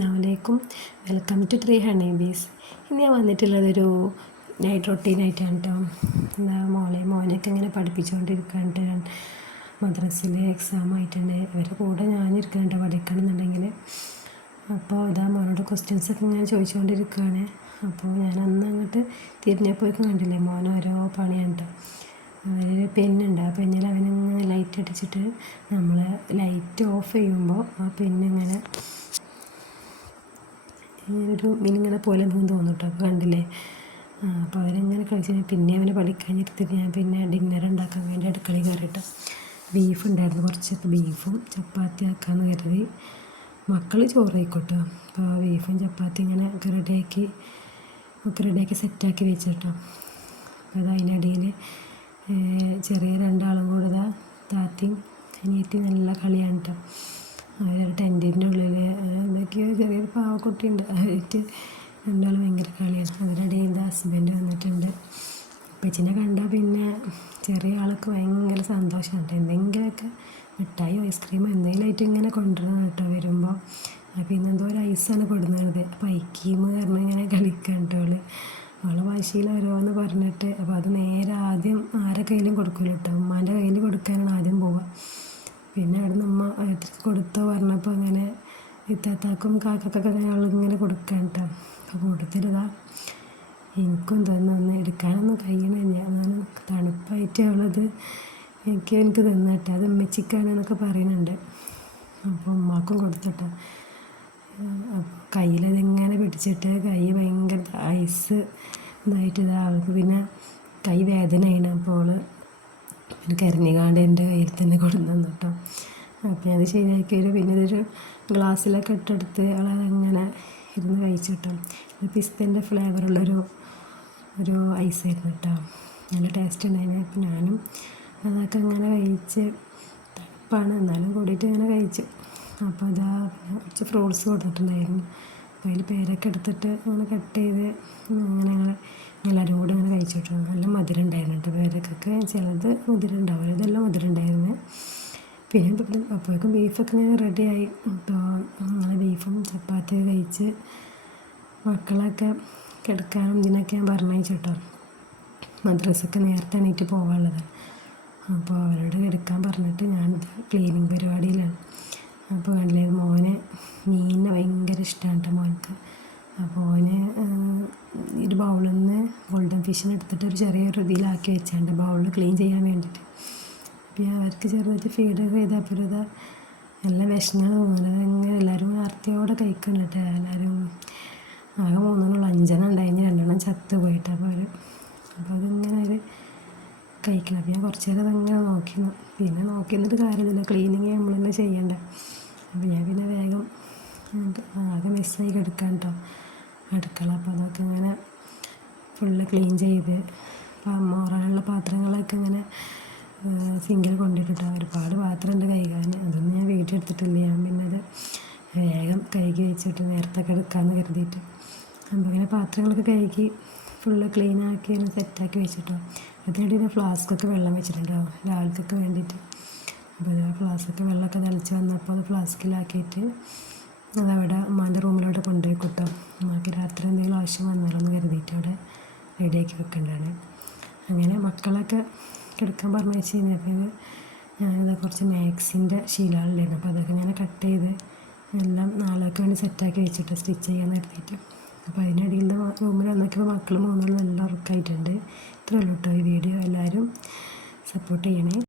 അസ്സലാമലൈക്കും. Welcome to 3 honey bees. ഇന്ന് ഞാൻ വന്നിട്ടുള്ളതൊരു നൈറ്റ് റൊട്ടീനായിട്ടാണ് കേട്ടോ. മോനെയൊക്കെ ഇങ്ങനെ പഠിപ്പിച്ചുകൊണ്ടിരിക്കുകയാണ്. മദ്രസയിൽ എക്സാം ആയിട്ടുണ്ട്. ഇവരുടെ കൂടെ ഞാനിരിക്കുന്നുണ്ട് പഠിക്കണമെന്നുണ്ടെങ്കിൽ. അപ്പോൾ ഇതാ മോനോട് ക്വസ്റ്റ്യൻസൊക്കെ ഇങ്ങനെ ചോദിച്ചുകൊണ്ടിരിക്കുകയാണ്. അപ്പോൾ ഞാൻ അന്ന് അങ്ങോട്ട് തിരിഞ്ഞപ്പോഴേക്കും കണ്ടില്ലേ, മോൻ ഓരോ പണിയാണ് കേട്ടോ. ഒരു പെന്നുണ്ട്, ആ പെന്നിൽ അവനിങ്ങനെ ലൈറ്റ് അടിച്ചിട്ട് നമ്മൾ ലൈറ്റ് ഓഫ് ചെയ്യുമ്പോൾ ആ പെന്നിങ്ങനെ ഒരു മിനിങ്ങനെ പോലെ തോന്നും കേട്ടോ. അപ്പോൾ കണ്ടില്ലേ, അപ്പോൾ അവരിങ്ങനെ കളിച്ച് പിന്നെ അവനെ പഠിക്കാനിരുത്തിട്ട് ഞാൻ പിന്നെ ഡിന്നർ ഉണ്ടാക്കാൻ വേണ്ടി അടുക്കളയിൽ കയറിയിട്ട് ബീഫ് ഉണ്ടായിരുന്നു, കുറച്ച് ബീഫും ചപ്പാത്തി ആക്കാമെന്ന് കരുതി. മക്കൾ ചോറ് കഴിക്കോട്ടോ. അപ്പോൾ ബീഫും ചപ്പാത്തി ഇങ്ങനെ റെഡിയാക്കി സെറ്റാക്കി വെച്ചിട്ടോ. അത് അതിനിടയിൽ ചെറിയ രണ്ടാളും കൂടെ താത്തിയും അനിയത്തി നല്ല കളിയാണ് കേട്ടോ. അവരൊരു ടെൻറ്റിൻ്റെ ഉള്ളിൽ എന്തൊക്കെയോ ചെറിയൊരു പാവക്കുട്ടിയുണ്ട്, അവർക്ക് രണ്ടാളും ഭയങ്കര കളിയാണ്. അതിനിടയിൽ എൻ്റെ ഹസ്ബൻഡ് വന്നിട്ടുണ്ട്. അപ്പച്ചിനെ കണ്ടാൽ പിന്നെ ചെറിയ ആൾക്ക് ഭയങ്കര സന്തോഷമാണ് കേട്ടോ. എന്തെങ്കിലുമൊക്കെ മിഠായി ഐസ്ക്രീമോ എന്തെങ്കിലുമായിട്ട് ഇങ്ങനെ കൊണ്ടുവരണം കേട്ടോ വരുമ്പോൾ. അപ്പോൾ ഇന്നെന്തോ ഒരു ഐസാണ് കൊടുക്കുന്നത്. അപ്പോൾ ഐക്കീം കാരണം ഇങ്ങനെ കളിക്കാൻ കേട്ടോ. അവളെ ഭാഷയിൽ ഓരോന്ന് പറഞ്ഞിട്ട്, അപ്പോൾ അത് നേരെ ആദ്യം ആരെ കയ്യിലും കൊടുക്കില്ല കേട്ടോ, ഉമ്മാൻ്റെ കയ്യിൽ കൊടുക്കാനാണ് ആദ്യം പോവുക. പിന്നെ അവിടെ നിന്ന് ഉമ്മ അവർക്ക് കൊടുത്തോ പറഞ്ഞപ്പോൾ അങ്ങനെ ഇത്താത്താക്കും കാക്കക്കൊക്കെ അങ്ങനെ അവളിങ്ങനെ കൊടുക്കാൻ കേട്ടോ. അപ്പോൾ കൂട്ടത്തിലിതാ എനിക്കും തന്നൊന്ന് എടുക്കാനൊന്നും കഴിയണില്ല, ഞാൻ തണുപ്പായിട്ട് അവളത് എനിക്ക് തന്നു കേട്ടോ. അത് ഉമ്മച്ചിക്കാണെന്നൊക്കെ പറയുന്നുണ്ട്. അപ്പോൾ ഉമ്മാക്കും കൊടുത്തിട്ടോ. കയ്യിലതിങ്ങനെ പിടിച്ചിട്ട് കൈ ഭയങ്കര ഐസ് ഇതായിട്ട് അവൾക്ക് പിന്നെ കൈ വേദനയാണ്. അപ്പോൾ പിന്നെ കരഞ്ഞുകാണ്ട് എൻ്റെ കയ്യിൽ തന്നെ കൊടുന്നു കേട്ടോ. അപ്പോൾ അത് ശരിയാക്കിയൊരു പിന്നെ ഇതൊരു ഗ്ലാസ്സിലൊക്കെ ഇട്ടെടുത്ത് അവളങ്ങനെ ഇരുന്ന് കഴിച്ചു കേട്ടോ. ഇത് പിസ്തൻ്റെ ഫ്ലേവറുള്ളൊരു ഐസായിരുന്നു കേട്ടോ, നല്ല ടേസ്റ്റ് ഉണ്ടായിരുന്നു. അപ്പോൾ ഞാനും അതൊക്കെ ഇങ്ങനെ കഴിച്ച്, തണുപ്പാണ് എന്നാലും കൂടിയിട്ട് ഇങ്ങനെ കഴിച്ചു. അപ്പോൾ അതാ കുറച്ച് ഫ്രൂട്ട്സ് കൊടുത്തിട്ടുണ്ടായിരുന്നു. അപ്പോൾ അതിൽ പേരൊക്കെ എടുത്തിട്ട് അങ്ങനെ കട്ട് ചെയ്ത് അങ്ങനെ ഞങ്ങൾ എല്ലാവരും കൂടെ അങ്ങനെ കഴിച്ചു കേട്ടോ. നല്ല മധുരം ഉണ്ടായിരുന്നു കേട്ടോ. പേരക്കൊക്കെ ചിലത് മധുരം ഉണ്ടാവും, ഇതെല്ലാം മധുരം ഉണ്ടായിരുന്നു. പിന്നെ അപ്പോഴേക്കും ബീഫൊക്കെ ഇങ്ങനെ റെഡിയായി. അപ്പോൾ അങ്ങനെ ബീഫും ചപ്പാത്തിയൊക്കെ കഴിച്ച് മക്കളൊക്കെ കിടക്കാനും ഇതിനൊക്കെ ഞാൻ പറഞ്ഞയച്ചു കേട്ടോ. മദ്രസയൊക്കെ നേരത്തെ എണീറ്റ് പോകാനുള്ളതാണ്. അപ്പോൾ അവരോട് കിടക്കാൻ പറഞ്ഞിട്ട് ഞാനിത് ക്ലീനിങ് പരിപാടിയിലാണ്. അപ്പോൾ കണ്ടില്ലേ, മോന് മീനിനെ ഭയങ്കര ഇഷ്ടമാണ് കേട്ടോ മോനക്ക്. അപ്പോൾ മോന് ഒരു ബൗളിൽ നിന്ന് ഗോൾഡൻ ഫിഷിനെ എടുത്തിട്ട് ഒരു ചെറിയൊരു ഇതിലാക്കി വെച്ചാണ്ട് ബൗളിൽ ക്ലീൻ ചെയ്യാൻ വേണ്ടിയിട്ട്. അപ്പോൾ അവർക്ക് ചെറുതായിട്ട് ഫീഡൊക്കെ ചെയ്തപ്പോൾ ഇത് നല്ല വിഷമം തോന്നുന്നത്. അങ്ങനെ എല്ലാവരും ആർത്തിയോടെ കഴിക്കുന്നുണ്ട് കേട്ടോ. എല്ലാവരും ആകെ 3 5 ഉണ്ടായിരുന്നു, 2 ചത്ത് പോയിട്ട്. അപ്പോൾ അതിങ്ങനെ ഒരു കഴിക്കണം. അപ്പോൾ ഞാൻ കുറച്ച് നേരം അതങ്ങനെ നോക്കിയിരുന്നു. പിന്നെ നോക്കി നിന്നിട്ട് കാര്യമില്ല, ക്ലീനിങ് നമ്മൾ തന്നെ ചെയ്യണ്ട. അപ്പോൾ ഞാൻ പിന്നെ വേഗം ആകെ മിസ്സായി കിടക്കാൻ കേട്ടോ അടുക്കള. അപ്പോൾ അതൊക്കെ ഇങ്ങനെ ഫുള്ള് ക്ലീൻ ചെയ്ത് മോറാനുള്ള പാത്രങ്ങളൊക്കെ ഇങ്ങനെ സിങ്കിൽ കൊണ്ടിട്ടിട്ടോ. ഒരുപാട് പാത്രമുണ്ട് കഴുകാൻ, അതൊന്നും ഞാൻ വീട്ടിൽ എടുത്തിട്ടില്ല. ഞാൻ പിന്നെ അത് വേഗം കഴുകി വെച്ചിട്ട് നേരത്തെ കിടക്കാമെന്ന് കരുതിയിട്ട്. അപ്പോൾ ഇങ്ങനെ പാത്രങ്ങളൊക്കെ കഴുകി ഫുള്ള് ക്ലീനാക്കി ഇങ്ങനെ സെറ്റാക്കി വെച്ചിട്ടോ. അതിനിടയിൽ ഫ്ലാസ്കൊക്കെ വെള്ളം വെച്ചിട്ടുണ്ടാവും രാവിലത്തേക്ക് വേണ്ടിയിട്ട്. അപ്പോൾ അത് ഫ്ലാസ്കൊക്കെ വെള്ളമൊക്കെ തളിച്ച് വന്നപ്പോൾ അത് ഫ്ലാസ്കിലാക്കിയിട്ട് അതവിടെ ഉമ്മാൻ്റെ റൂമിലോട്ട് കൊണ്ടുപോയി കിട്ടോ. ഉമ്മാക്ക് രാത്രി എന്തെങ്കിലും ആവശ്യം വന്നാലോ എന്ന് കരുതിയിട്ട് അവിടെ റെഡിയാക്കി വെക്കേണ്ടതാണ്. അങ്ങനെ മക്കളൊക്കെ കിടക്കാൻ പറഞ്ഞു വെച്ച് കഴിഞ്ഞപ്പോൾ ഞാനിത് കുറച്ച് മാക്സിൻ്റെ ശീലങ്ങളുണ്ടായിരുന്നു. അപ്പോൾ അതൊക്കെ ഇങ്ങനെ കട്ട് ചെയ്ത് എല്ലാം നാളേക്ക് വേണ്ടി സെറ്റാക്കി വെച്ചിട്ട് സ്റ്റിച്ച് ചെയ്യാൻ നിർത്തിയിട്ട്. അപ്പോൾ അതിനിടയിൽ റൂമിൽ വന്നൊക്കെ മക്കൾ 3 നല്ല ഉറക്കമായിട്ടുണ്ട്. ഇത്രയേ ഉള്ളൂ കേട്ടോ ഈ വീഡിയോ. എല്ലാവരും സപ്പോർട്ട് ചെയ്യണേ.